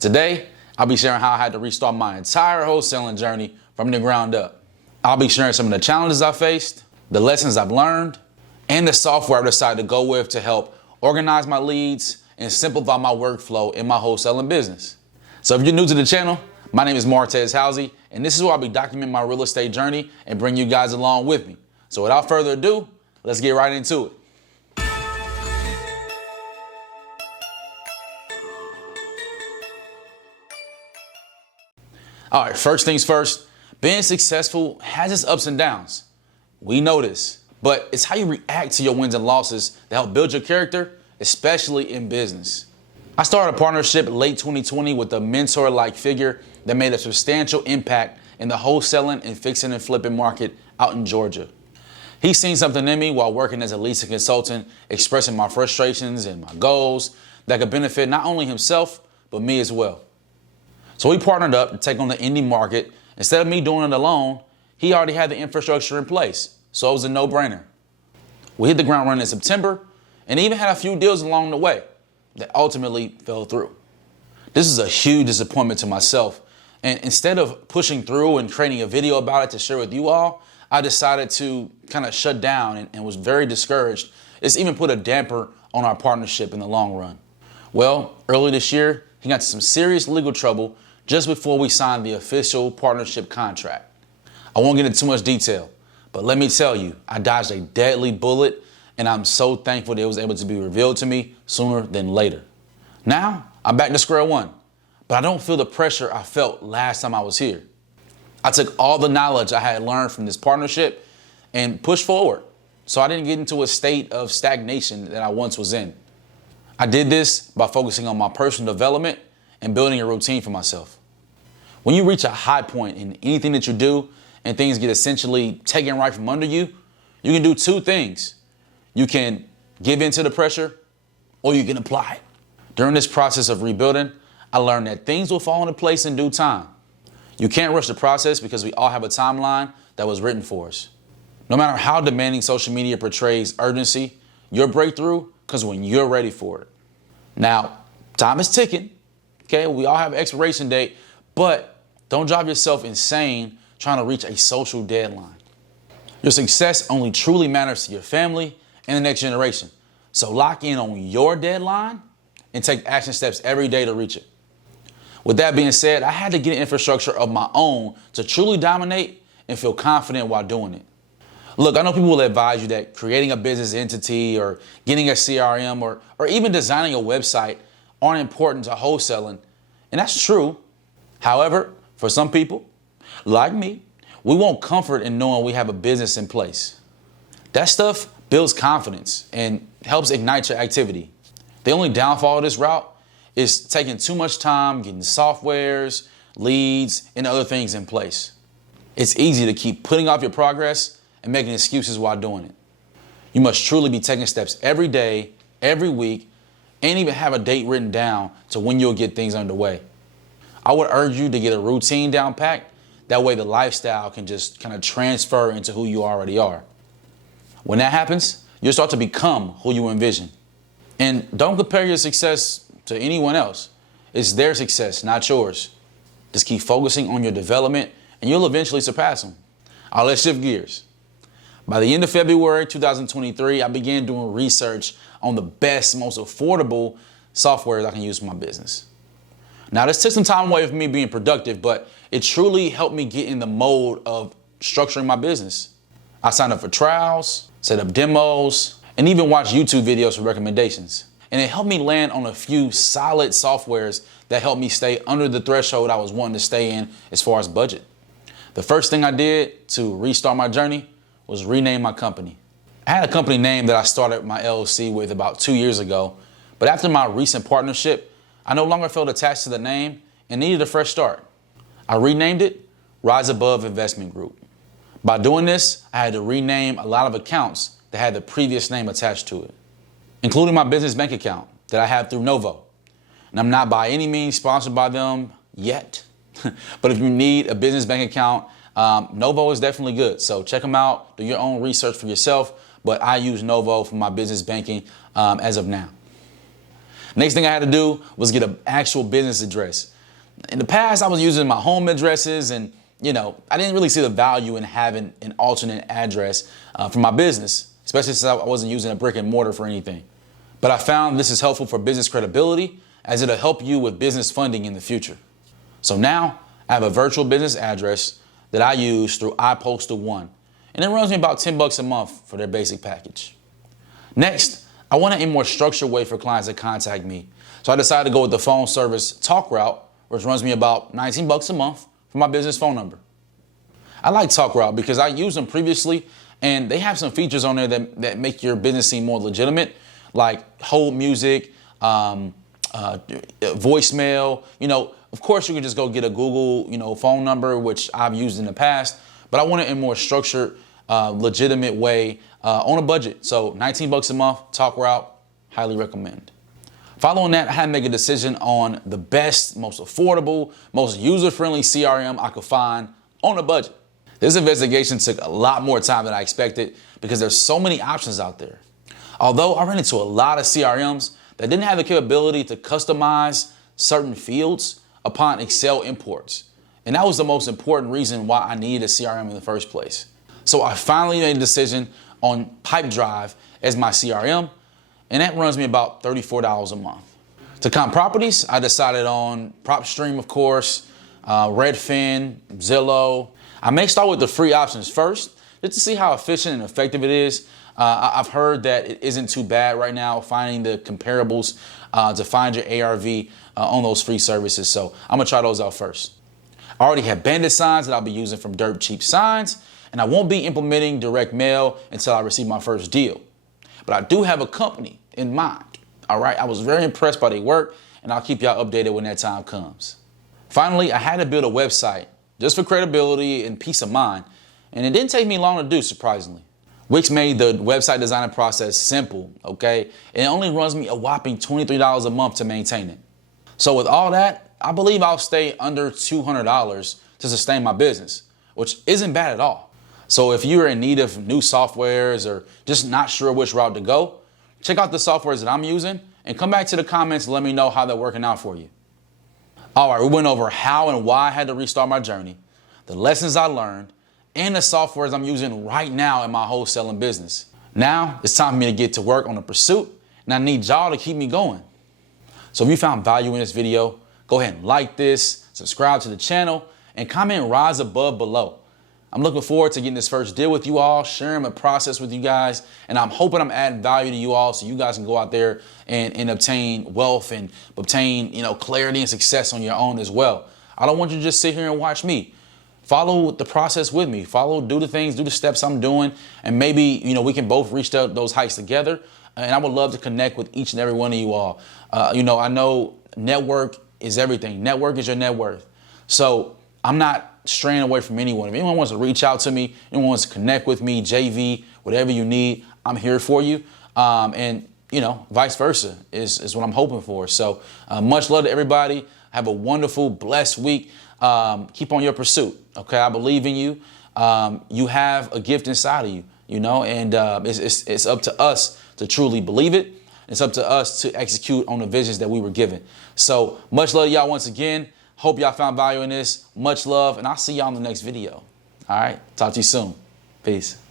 Today, I'll be sharing how I had to restart my entire wholesaling journey from the ground up. I'll be sharing some of the challenges I faced, the lessons I've learned, and the software I decided to go with to help organize my leads and simplify my workflow in my wholesaling business. So if you're new to the channel, my name is Martez Housey, and this is where I'll be documenting my real estate journey and bring you guys along with me. So without further ado, let's get right into it. All right, first things first, being successful has its ups and downs. We know this, but it's how you react to your wins and losses that help build your character, especially in business. I started a partnership late 2020 with a mentor-like figure that made a substantial impact in the wholesaling and fixing and flipping market out in Georgia. He's seen something in me while working as a leasing consultant, expressing my frustrations and my goals that could benefit not only himself, but me as well. So we partnered up to take on the Indy market. Instead of me doing it alone, he already had the infrastructure in place, so it was a no-brainer. We hit the ground running in September and even had a few deals along the way that ultimately fell through. This is a huge disappointment to myself, and instead of pushing through and creating a video about it to share with you all, I decided to kind of shut down and was very discouraged. It's even put a damper on our partnership in the long run. Well, early this year, he got into some serious legal trouble just before we signed the official partnership contract. I won't get into too much detail, but let me tell you, I dodged a deadly bullet, and I'm so thankful that it was able to be revealed to me sooner than later. Now, I'm back to square one, but I don't feel the pressure I felt last time I was here. I took all the knowledge I had learned from this partnership and pushed forward, so I didn't get into a state of stagnation that I once was in. I did this by focusing on my personal development and building a routine for myself. When you reach a high point in anything that you do and things get essentially taken right from under you, you can do two things. You can give in to the pressure or you can apply it. During this process of rebuilding, I learned that things will fall into place in due time. You can't rush the process because we all have a timeline that was written for us. No matter how demanding social media portrays urgency, your breakthrough comes when you're ready for it. Now, time is ticking. Okay, we all have an expiration date, but don't drive yourself insane trying to reach a social deadline. Your success only truly matters to your family and the next generation. So lock in on your deadline and take action steps every day to reach it. With that being said, I had to get an infrastructure of my own to truly dominate and feel confident while doing it. Look, I know people will advise you that creating a business entity or getting a CRM or even designing a website aren't important to wholesaling, and that's true. However, for some people, like me, we want comfort in knowing we have a business in place. That stuff builds confidence and helps ignite your activity. The only downfall of this route is taking too much time getting softwares, leads, and other things in place. It's easy to keep putting off your progress and making excuses while doing it. You must truly be taking steps every day, every week, and even have a date written down to when you'll get things underway. I would urge you to get a routine down packed. That way the lifestyle can just kind of transfer into who you already are. When that happens, you'll start to become who you envision. And don't compare your success to anyone else. It's their success, not yours. Just keep focusing on your development and you'll eventually surpass them. Let's shift gears. By the end of February 2023, I began doing research on the best, most affordable software I can use for my business. Now, this took some time away from me being productive, but it truly helped me get in the mode of structuring my business. I signed up for trials, set up demos, and even watched YouTube videos for recommendations. And it helped me land on a few solid softwares that helped me stay under the threshold I was wanting to stay in as far as budget. The first thing I did to restart my journey was rename my company. I had a company name that I started my LLC with about 2 years ago, but after my recent partnership, I no longer felt attached to the name and needed a fresh start. I renamed it Rise Above Investment Group. By doing this, I had to rename a lot of accounts that had the previous name attached to it, including my business bank account that I have through Novo. And I'm not by any means sponsored by them yet, but if you need a business bank account, Novo is definitely good. So check them out, do your own research for yourself, but I use Novo for my business banking as of now. Next thing I had to do was get an actual business address. In the past, I was using my home addresses and, I didn't really see the value in having an alternate address for my business, especially since I wasn't using a brick and mortar for anything. But I found this is helpful for business credibility, as it'll help you with business funding in the future. So now I have a virtual business address that I use through iPostal One, and it runs me about $10 a month for their basic package. Next, I wanted a more structured way for clients to contact me. So I decided to go with the phone service Talk Route, which runs me about $19 a month for my business phone number. I like Talk Route because I used them previously, and they have some features on there that make your business seem more legitimate, like hold music, voicemail. Of course you can just go get a Google, phone number, which I've used in the past, but I want it in a more structured, legitimate way on a budget. So $19 a month, Talk Route, highly recommend. Following that, I had to make a decision on the best, most affordable, most user-friendly CRM I could find on a budget. This investigation took a lot more time than I expected because there's so many options out there. Although I ran into a lot of CRMs that didn't have the capability to customize certain fields upon Excel imports. And that was the most important reason why I needed a CRM in the first place. So I finally made a decision on Pipedrive as my CRM, and that runs me about $34 a month. To comp properties, I decided on PropStream, of course, Redfin, Zillow. I may start with the free options first, just to see how efficient and effective it is. I've heard that it isn't too bad right now finding the comparables to find your ARV on those free services. So I'm gonna try those out first. I already have bandit signs that I'll be using from Dirt Cheap Signs, and I won't be implementing direct mail until I receive my first deal. But I do have a company in mind. All right, I was very impressed by their work, and I'll keep y'all updated when that time comes. Finally, I had to build a website just for credibility and peace of mind, and it didn't take me long to do, surprisingly. Wix made the website design process simple, okay? And it only runs me a whopping $23 a month to maintain it. So with all that, I believe I'll stay under $200 to sustain my business, which isn't bad at all. So if you're in need of new softwares or just not sure which route to go, check out the softwares that I'm using and come back to the comments and let me know how they're working out for you. All right, we went over how and why I had to restart my journey, the lessons I learned, and the softwares I'm using right now in my wholesaling business. Now it's time for me to get to work on the pursuit, and I need y'all to keep me going. So if you found value in this video, go ahead and like this, subscribe to the channel, and comment rise above below. I'm looking forward to getting this first deal with you all, sharing my process with you guys, and I'm hoping I'm adding value to you all so you guys can go out there and obtain wealth and obtain, clarity and success on your own as well. I don't want you to just sit here and watch me. Follow the process with me. Do the steps I'm doing, and maybe, we can both reach those heights together. And I would love to connect with each and every one of you all. I know network is everything. Network is your net worth. So I'm not straying away from anyone. If anyone wants to reach out to me, anyone wants to connect with me, JV, whatever you need, I'm here for you. And vice versa is what I'm hoping for. So much love to everybody. Have a wonderful, blessed week. Keep on your pursuit. Okay, I believe in you. You have a gift inside of you, and it's up to us to truly believe it. It's up to us to execute on the visions that we were given. So much love to y'all once again. Hope y'all found value in this. Much love, and I'll see y'all in the next video. All right, talk to you soon. Peace.